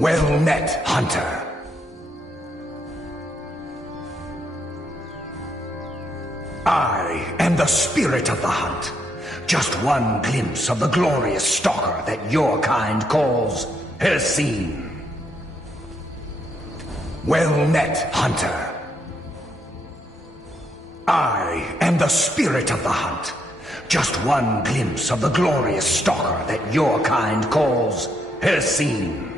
Well met, hunter. I am the spirit of the hunt. Just one glimpse of the glorious stalker that your kind calls Hercene. Well met, hunter. I am the spirit of the hunt. Just one glimpse of the glorious stalker that your kind calls Hercene.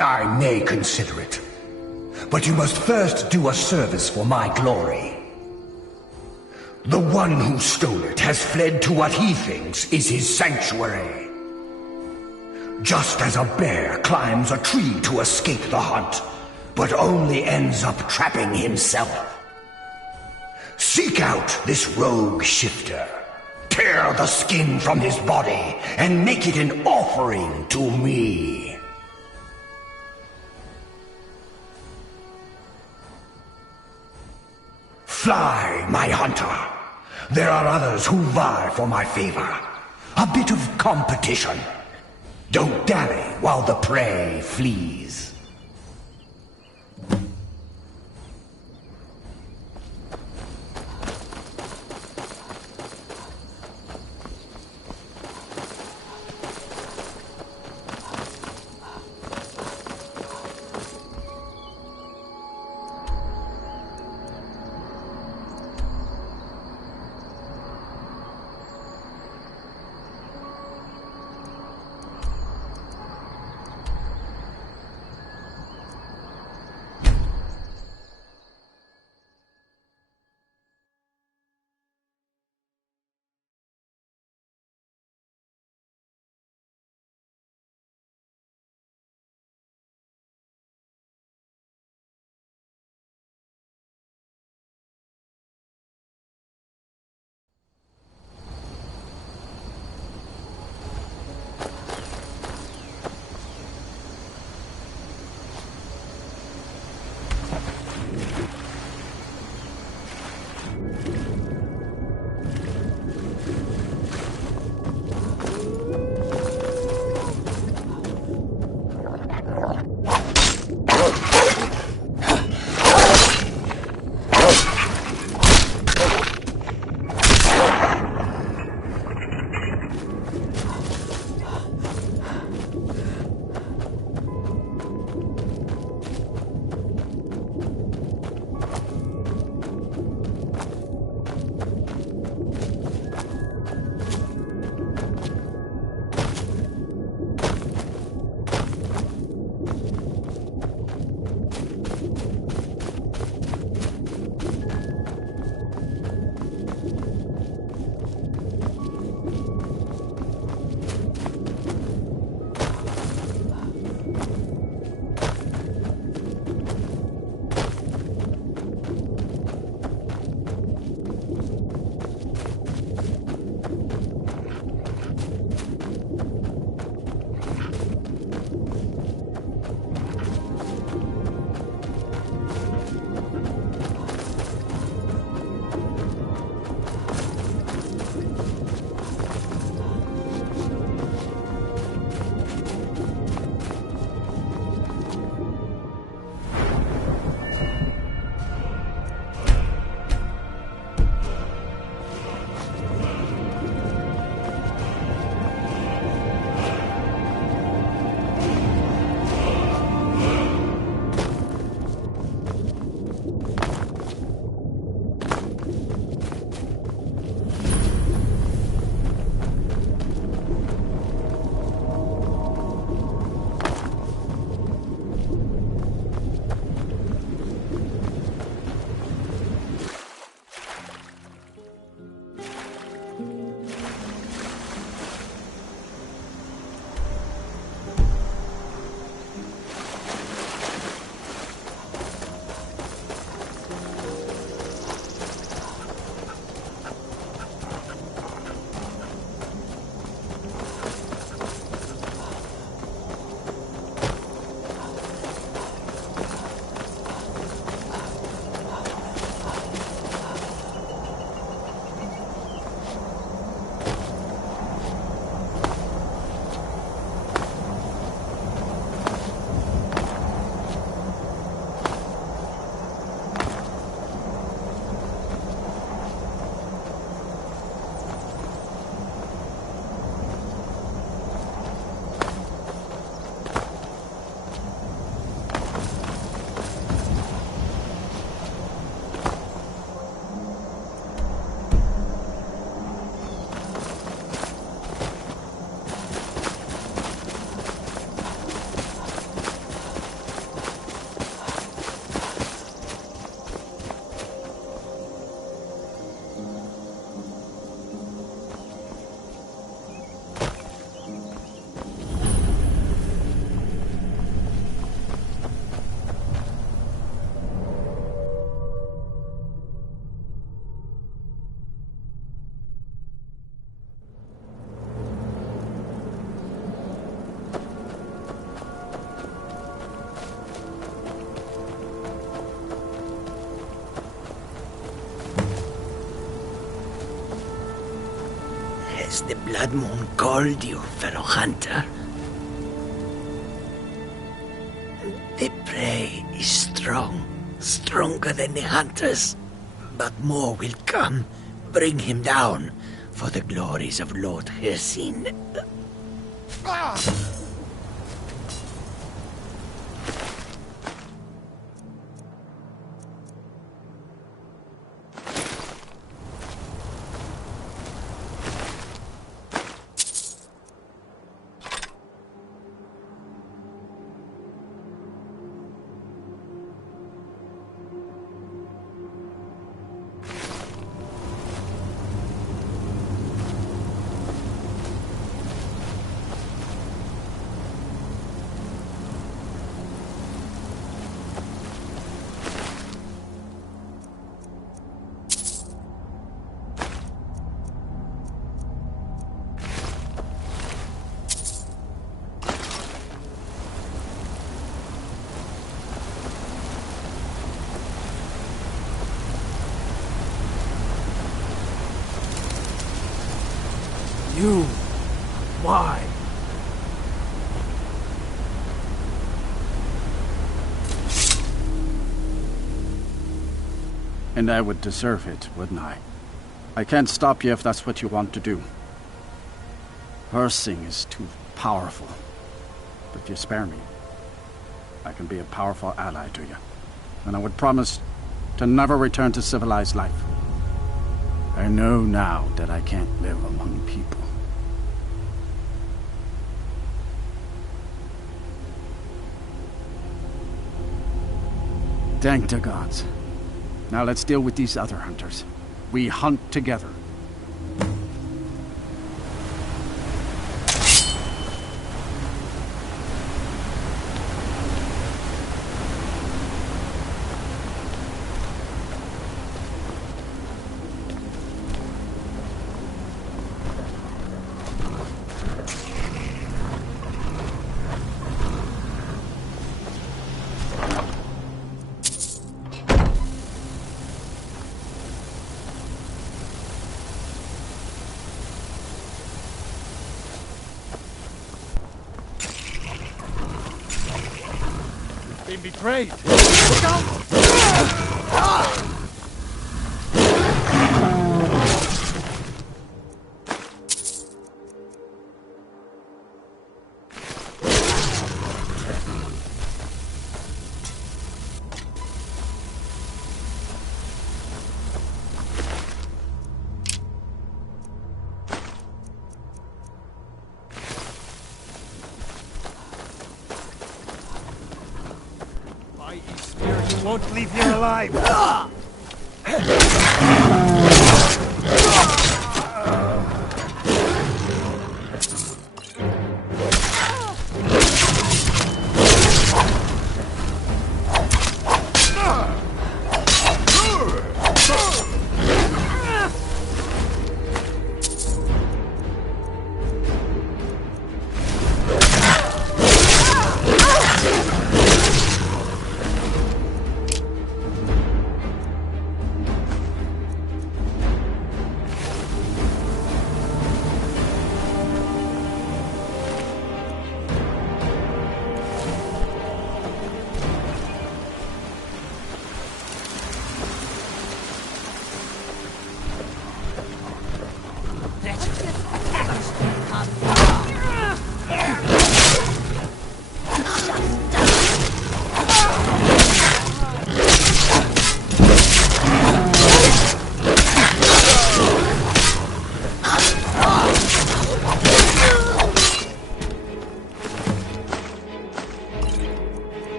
I may consider it, but you must first do a service for my glory. The one who stole it has fled to what he thinks is his sanctuary. Just as a bear climbs a tree to escape the hunt, but only ends up trapping himself. Seek out this rogue shifter. Tear the skin from his body and make it an offering to me. Fly, my hunter. There are others who vie for my favor. A bit of competition. Don't dally while the prey flees. Has the Blood Moon called you, fellow hunter? The prey is strong, stronger than the hunters. But more will come. Bring him down for the glories of Lord Hircine. You? Why? And I would deserve it, wouldn't I? I can't stop you if that's what you want to do. Hircine is too powerful. But if you spare me, I can be a powerful ally to you. And I would promise to never return to civilized life. I know now that I can't live among people. Thank the gods. Now let's deal with these other hunters. We hunt together. Been betrayed. Look out! You won't leave here alive!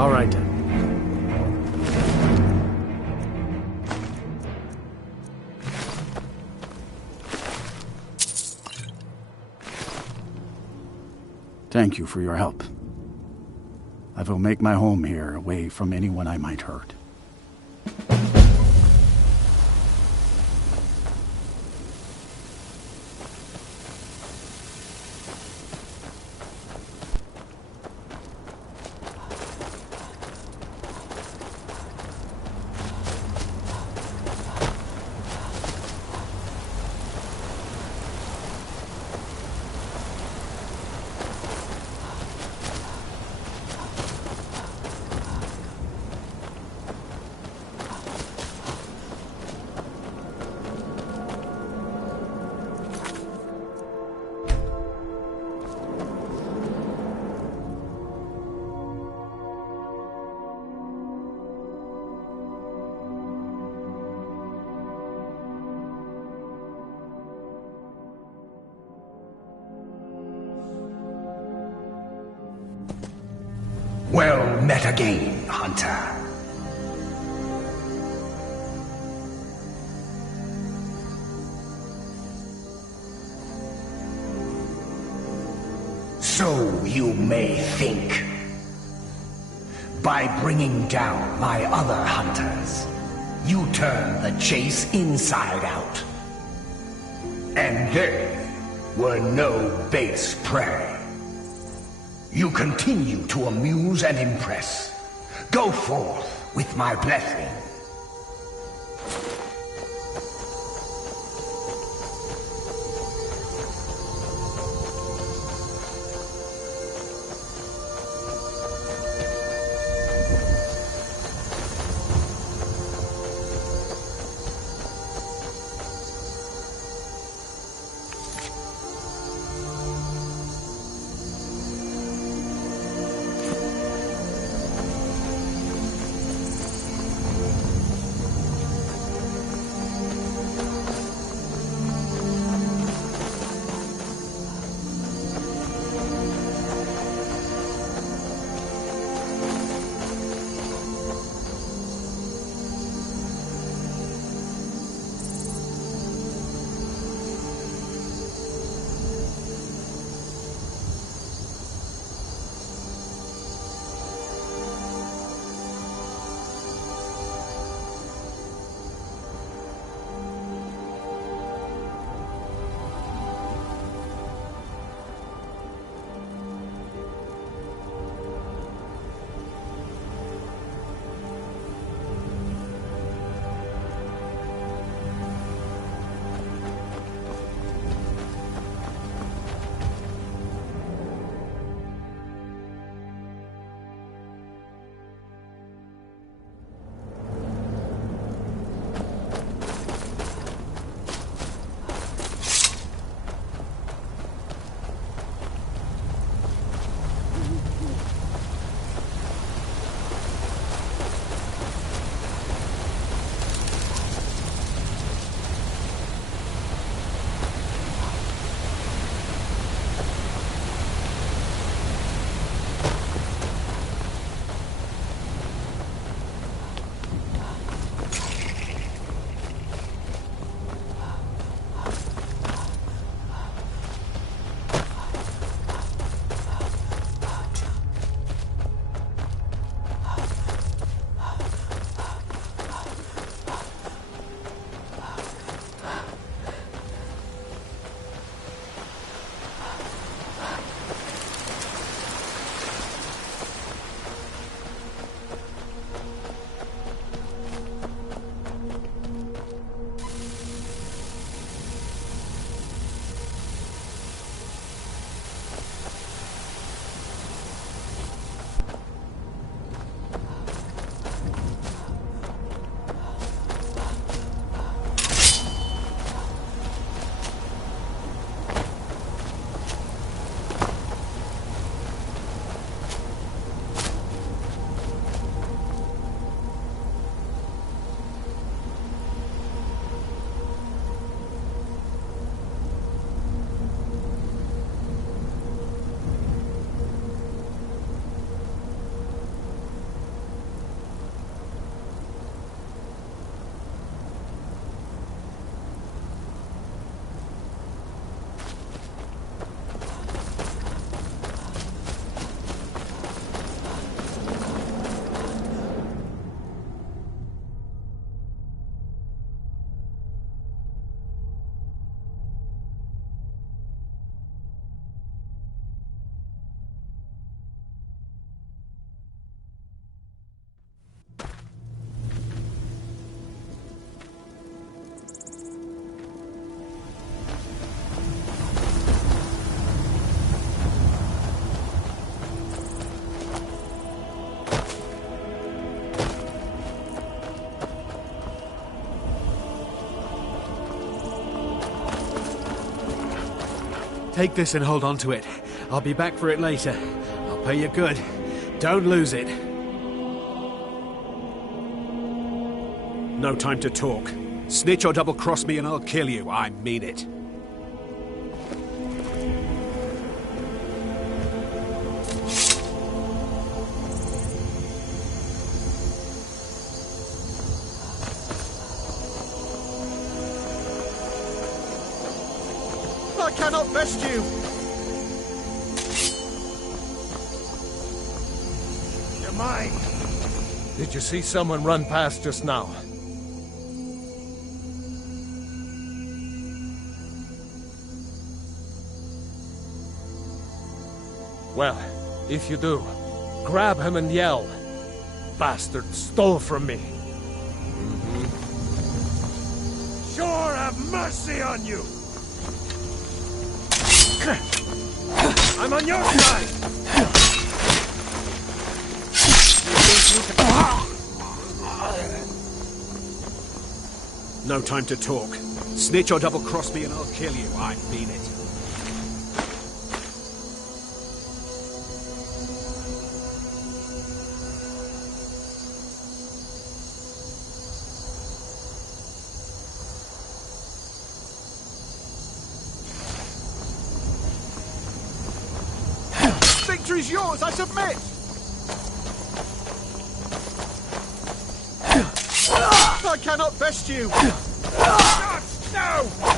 All right. Thank you for your help. I will make my home here away from anyone I might hurt. Well met again, Hunter. So you may think. By bringing down my other hunters, you turn the chase inside out. And they were no base prey. You continue to amuse and impress. Go forth with my blessing. Take this and hold on to it. I'll be back for it later. I'll pay you good. Don't lose it. No time to talk. Snitch or double-cross me and I'll kill you. I mean it. I cannot best you! You're mine! Did you see someone run past just now? Well, if you do, grab him and yell. Bastard stole from me. Sure have mercy on you! I'm on your side! No time to talk. Snitch or double-cross me and I'll kill you. I mean it. Victory's yours, I submit! I cannot best you! Gods, no!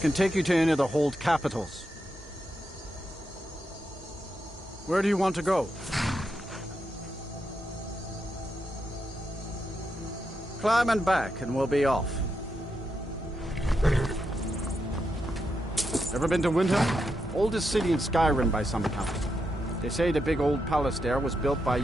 Can take you to any of the hold capitals. Where do you want to go? Climb and back and we'll be off. Ever been to Windhelm? Oldest city in Skyrim by some account. They say the big old palace there was built by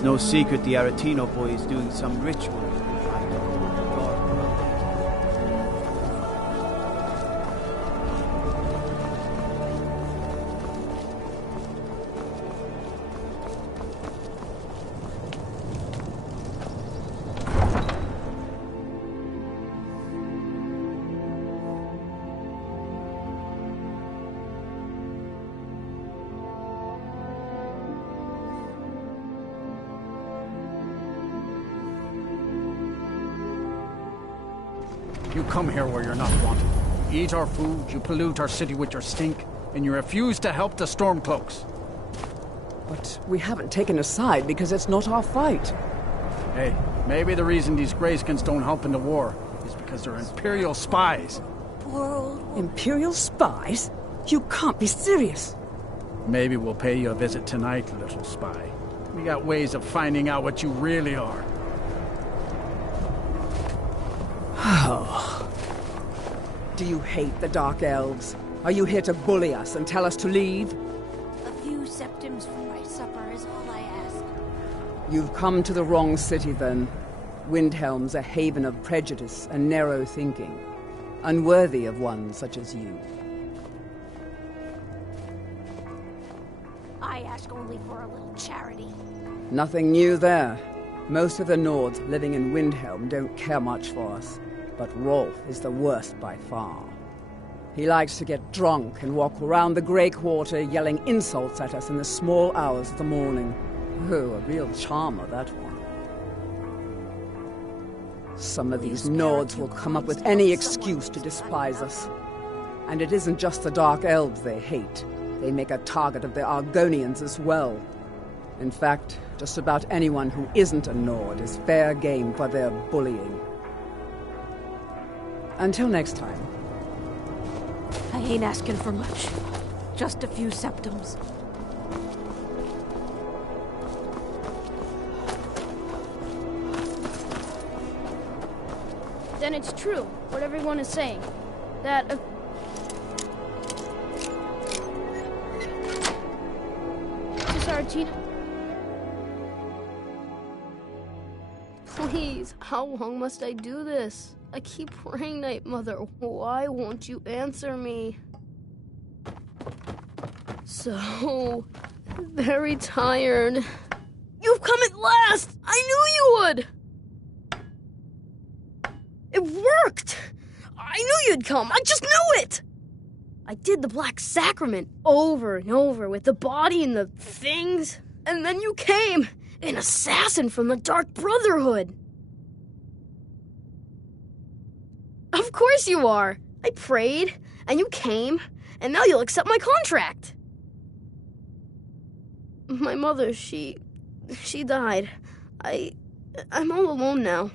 It's no secret the Aretino boy is doing some ritual. You come here where you're not wanted. You eat our food, you pollute our city with your stink, and you refuse to help the Stormcloaks. But we haven't taken a side because it's not our fight. Hey, maybe the reason these Greyskins don't help in the war is because they're Imperial spies. Imperial spies? You can't be serious. Maybe we'll pay you a visit tonight, little spy. We got ways of finding out what you really are. Do you hate the Dark Elves? Are you here to bully us and tell us to leave? A few septims for my supper is all I ask. You've come to the wrong city, then. Windhelm's a haven of prejudice and narrow thinking, unworthy of one such as you. I ask only for a little charity. Nothing new there. Most of the Nords living in Windhelm don't care much for us, but Rolf is the worst by far. He likes to get drunk and walk around the Grey Quarter yelling insults at us in the small hours of the morning. Oh, a real charmer, that one. Some of these Nords will come up with any excuse to despise us. And it isn't just the Dark Elves they hate. They make a target of the Argonians as well. In fact, just about anyone who isn't a Nord is fair game for their bullying. Until next time. I ain't asking for much. Just a few septims. Then it's true, what everyone is saying. That Aretino. Please, how long must I do this? I keep praying, Night Mother. Why won't you answer me? So very tired. You've come at last! I knew you would! It worked! I knew you'd come! I just knew it! I did the Black Sacrament over and over with the body and the things. And then you came, an assassin from the Dark Brotherhood. Of course you are. I prayed, and you came, and now you'll accept my contract. My mother, she died. I'm all alone now.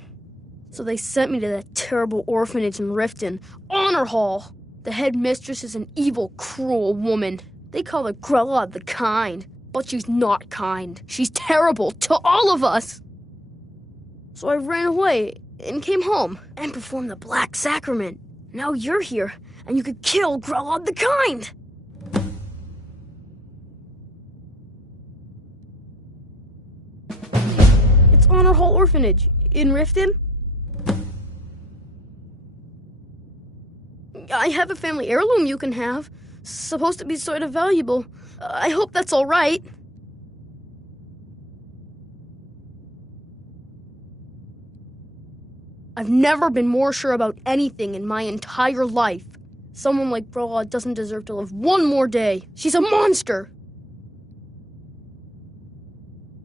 So they sent me to that terrible orphanage in Riften, Honor Hall. The headmistress is an evil, cruel woman. They call her Grella the Kind, but she's not kind. She's terrible to all of us. So I ran away and came home and performed the Black Sacrament. Now you're here, and you could kill Grella the Kind. It's Honor Hall Orphanage in Riften. I have a family heirloom you can have. Supposed to be sort of valuable. I hope that's all right. I've never been more sure about anything in my entire life. Someone like Grella doesn't deserve to live one more day. She's a monster.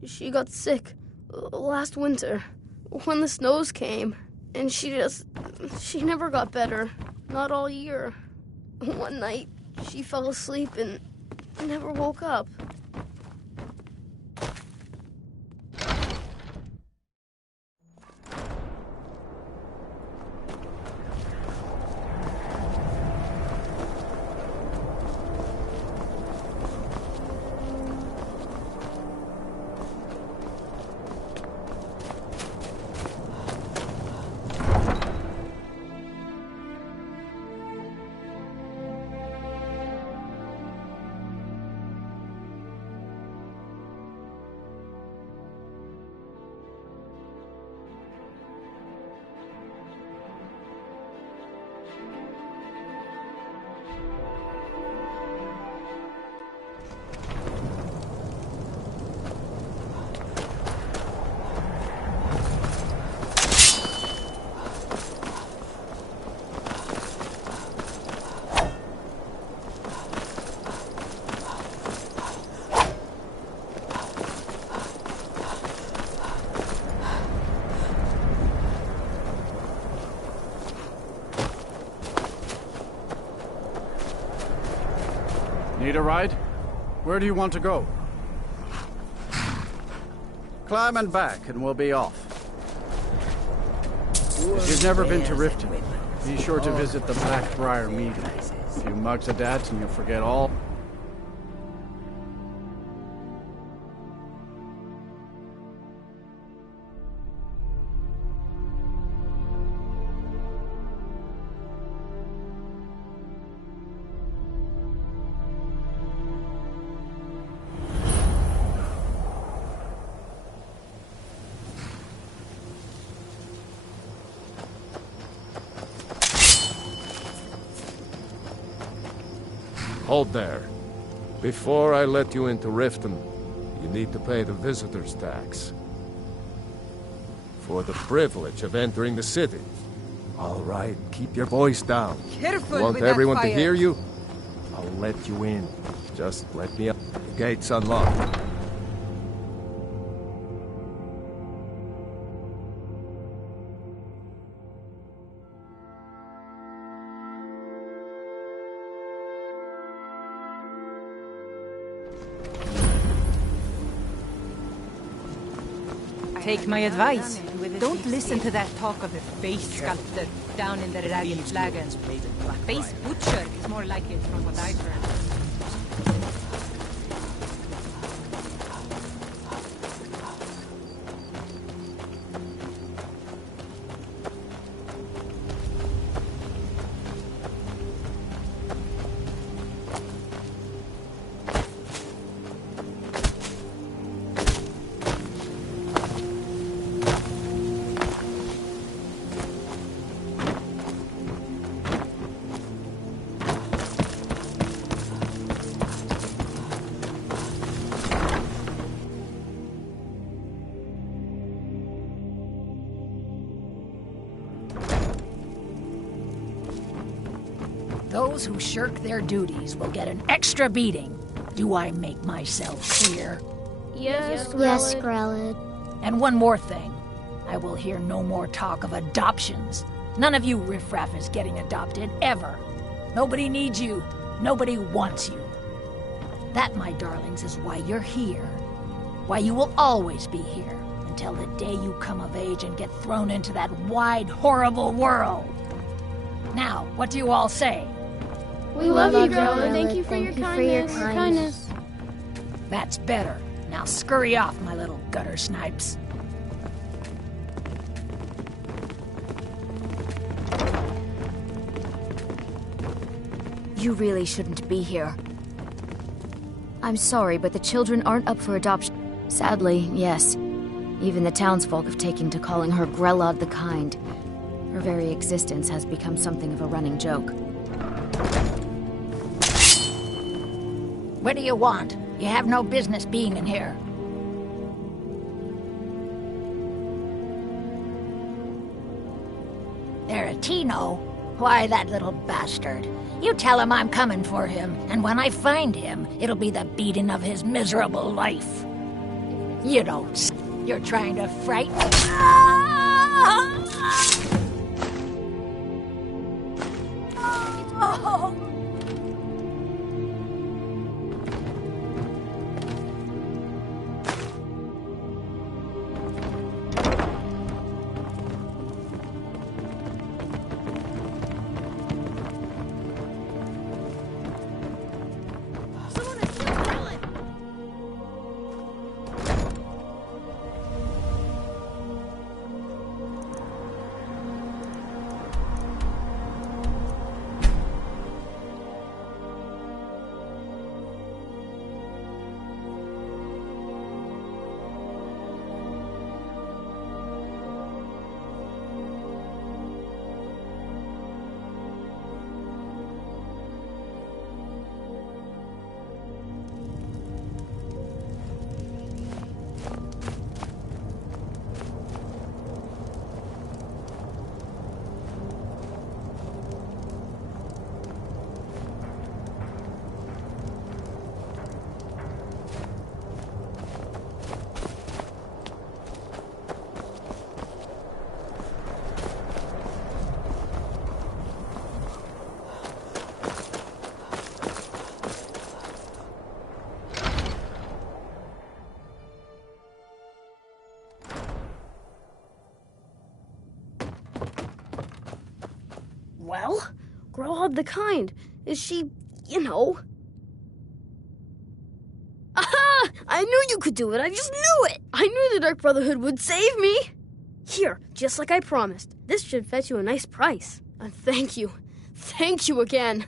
She got sick last winter when the snows came, and she never got better. Not all year. One night, she fell asleep and never woke up. Need a ride? Where do you want to go? Climb and back, and we'll be off. If you've never been to Riften, be sure to visit the Blackbriar Meeting. A few mugs of that, and you'll forget all. Hold there. Before I let you into Riften, you need to pay the visitor's tax. For the privilege of entering the city. All right, keep your voice down. Careful Want with everyone that to fire. hear you? I'll let you in. Just let me up. The gate's unlocked. Take my advice. Don't listen to that talk of a face sculptor down in the Ragged Flagon. Face butcher is more like it from what I've heard. Those who shirk their duties will get an extra beating. Do I make myself clear? Yes, Yes, Grelid. And one more thing. I will hear no more talk of adoptions. None of you riffraff is getting adopted, ever. Nobody needs you. Nobody wants you. That, my darlings, is why you're here. Why you will always be here, until the day you come of age and get thrown into that wide, horrible world. Now, what do you all say? We love you, love you, Grelid. Grelid. Thank you for your kindness. That's better. Now scurry off, my little gutter snipes. You really shouldn't be here. I'm sorry, but the children aren't up for adoption. Sadly, yes. Even the townsfolk have taken to calling her Grelod the Kind. Her very existence has become something of a running joke. What do you want? You have no business being in here. Aretino? Why, that little bastard. You tell him I'm coming for him, and when I find him, it'll be the beating of his miserable life. You don't. You're trying to frighten me. Oh. Well, Growlhub the Kind. Is she, you know... Aha! I knew you could do it. I just knew it. I knew the Dark Brotherhood would save me. Here, just like I promised. This should fetch you a nice price. And thank you. Thank you again.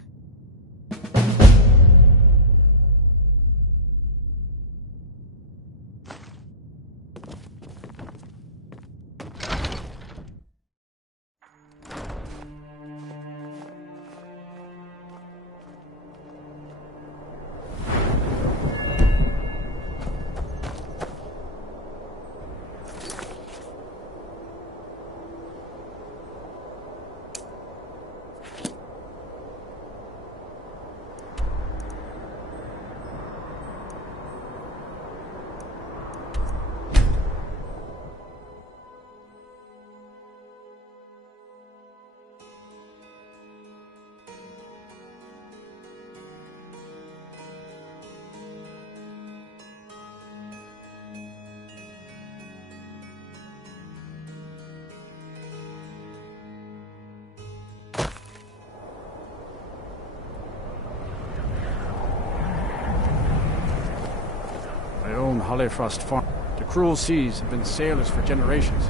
Hollyfrost Farm. The cruel seas have been sailors for generations.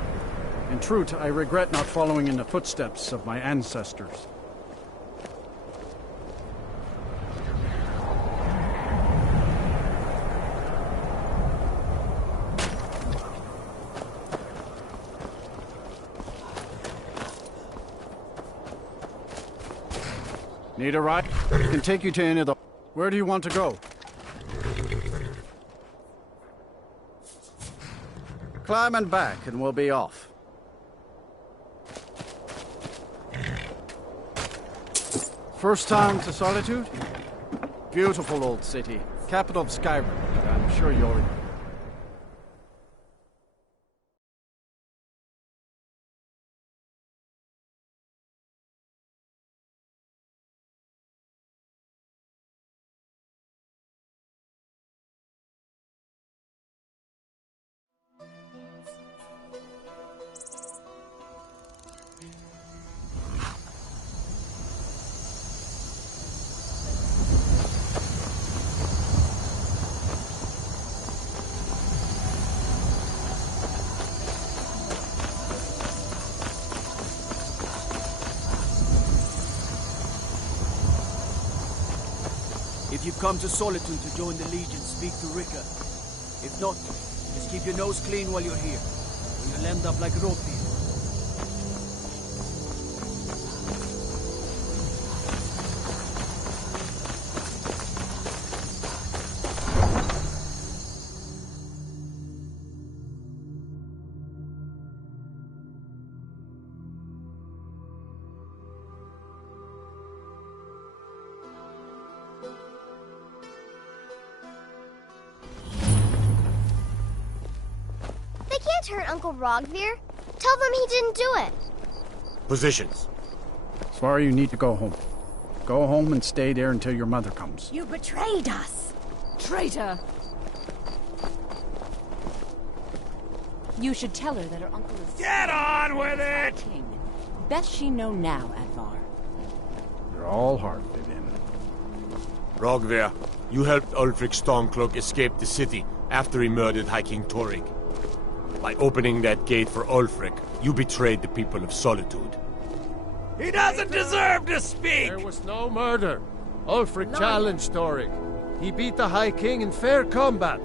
In truth, I regret not following in the footsteps of my ancestors. Need a ride? I can take you to any of the... Where do you want to go? Climb and back, and we'll be off. First time to Solitude? Beautiful old city. Capital of Skyrim. I'm sure you'll... If you've come to Solitude to join the Legion, speak to Rika. If not, just keep your nose clean while you're here, or you'll end up like Roti. Hurt Uncle Rogvir? Tell them he didn't do it. Positions. Sorry, you need to go home. Go home and stay there until your mother comes. You betrayed us! Traitor! You should tell her that her uncle is... Get on with it! King. Best she know now, Advar. You're all hard, Vivian. Rogvir, you helped Ulfric Stormcloak escape the city after he murdered High King Torrig. By opening that gate for Ulfric, you betrayed the people of Solitude. He doesn't deserve to speak! There was no murder. Ulfric challenged Torrig. He beat the High King in fair combat.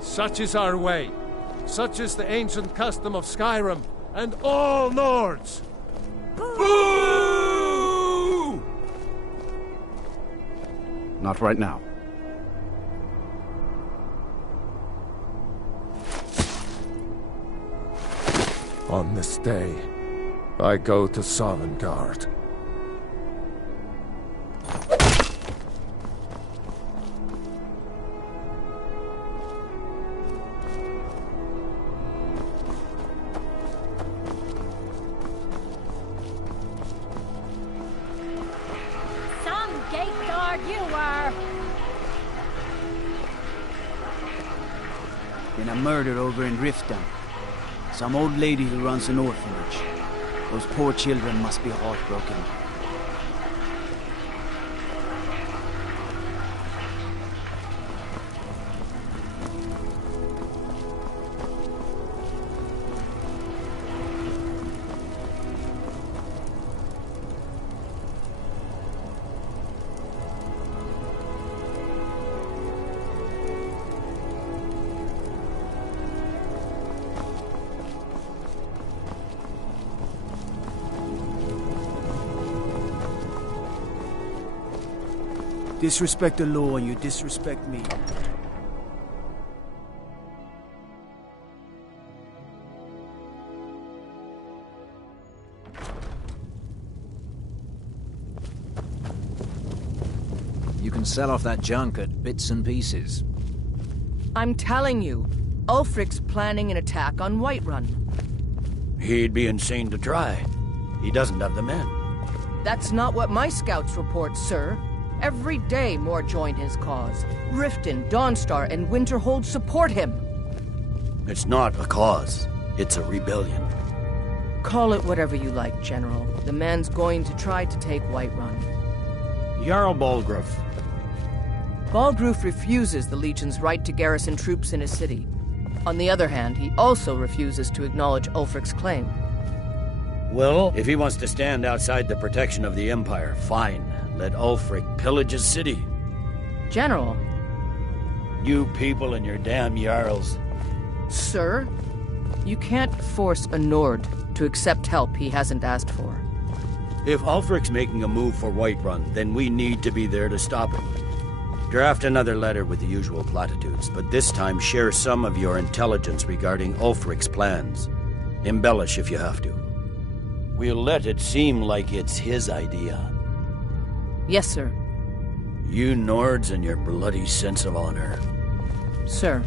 Such is our way. Such is the ancient custom of Skyrim and all Nords. Boo! Not right now. On this day, I go to Sovngarde. Some gate guard you were! Been a murder over in Riften. Some old lady who runs an orphanage. Those poor children must be heartbroken. Disrespect the law and you disrespect me. You can sell off that junk at bits and pieces. I'm telling you, Ulfric's planning an attack on Whiterun. He'd be insane to try. He doesn't have the men. That's not what my scouts report, sir. Every day more join his cause. Riften, Dawnstar, and Winterhold support him. It's not a cause. It's a rebellion. Call it whatever you like, General. The man's going to try to take Whiterun. Jarl Balgruuf. Balgruuf refuses the Legion's right to garrison troops in his city. On the other hand, he also refuses to acknowledge Ulfric's claim. Well, if he wants to stand outside the protection of the Empire, fine. Let Ulfric pillage his city. General. You people and your damn Jarls. Sir, you can't force a Nord to accept help he hasn't asked for. If Ulfric's making a move for Whiterun, then we need to be there to stop him. Draft another letter with the usual platitudes, but this time share some of your intelligence regarding Ulfric's plans. Embellish if you have to. We'll let it seem like it's his idea. Yes, sir. You Nords and your bloody sense of honor. Sir.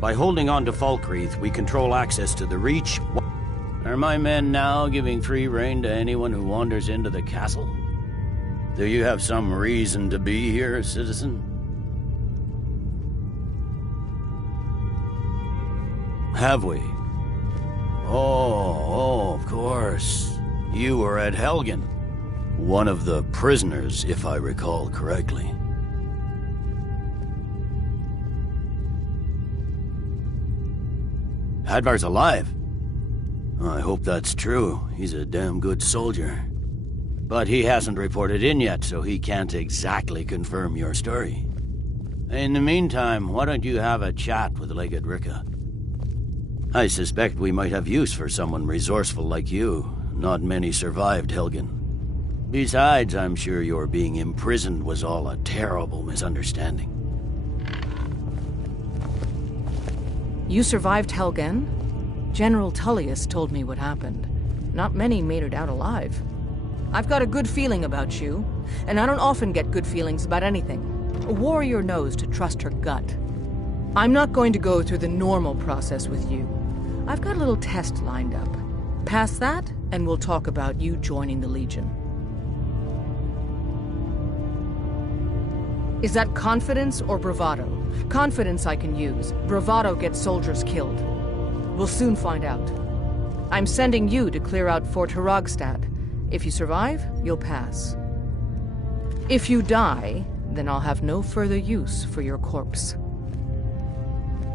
By holding on to Falkreath, we control access to the Reach. Are my men now giving free rein to anyone who wanders into the castle? Do you have some reason to be here, citizen? Have we? Oh, of course. You were at Helgen. One of the prisoners, if I recall correctly. Hadvar's alive. I hope that's true. He's a damn good soldier. But he hasn't reported in yet, so he can't exactly confirm your story. In the meantime, why don't you have a chat with Legate Ricka? I suspect we might have use for someone resourceful like you. Not many survived Helgen. Besides, I'm sure your being imprisoned was all a terrible misunderstanding. You survived Helgen? General Tullius told me what happened. Not many made it out alive. I've got a good feeling about you, and I don't often get good feelings about anything. A warrior knows to trust her gut. I'm not going to go through the normal process with you. I've got a little test lined up. Pass that, and we'll talk about you joining the Legion. Is that confidence or bravado? Confidence I can use. Bravado gets soldiers killed. We'll soon find out. I'm sending you to clear out Fort Hrogstad. If you survive, you'll pass. If you die, then I'll have no further use for your corpse.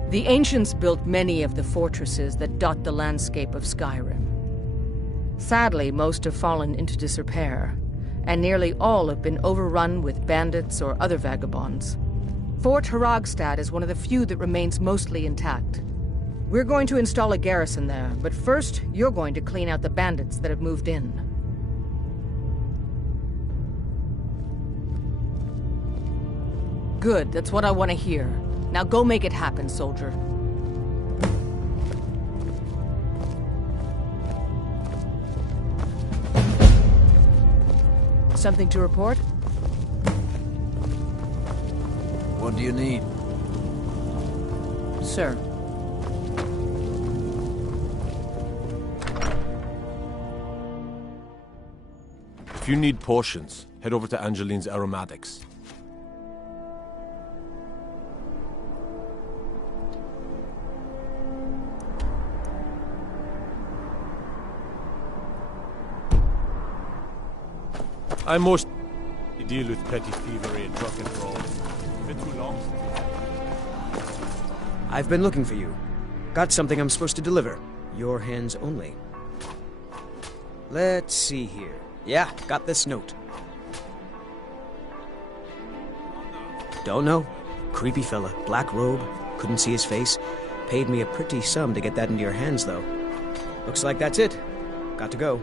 The ancients built many of the fortresses that dot the landscape of Skyrim. Sadly, most have fallen into disrepair, and nearly all have been overrun with bandits or other vagabonds. Fort Hrogstad is one of the few that remains mostly intact. We're going to install a garrison there, but first, you're going to clean out the bandits that have moved in. Good, that's what I want to hear. Now go make it happen, soldier. Something to report? What do you need? Sir. If you need potions, head over to Angeline's Aromatics. I most deal with petty thievery and drunken brawls. Been too long. I've been looking for you. Got something I'm supposed to deliver. Your hands only. Let's see here. Yeah, got this note. Don't know. Creepy fella, black robe, couldn't see his face. Paid me a pretty sum to get that into your hands, though. Looks like that's it. Got to go.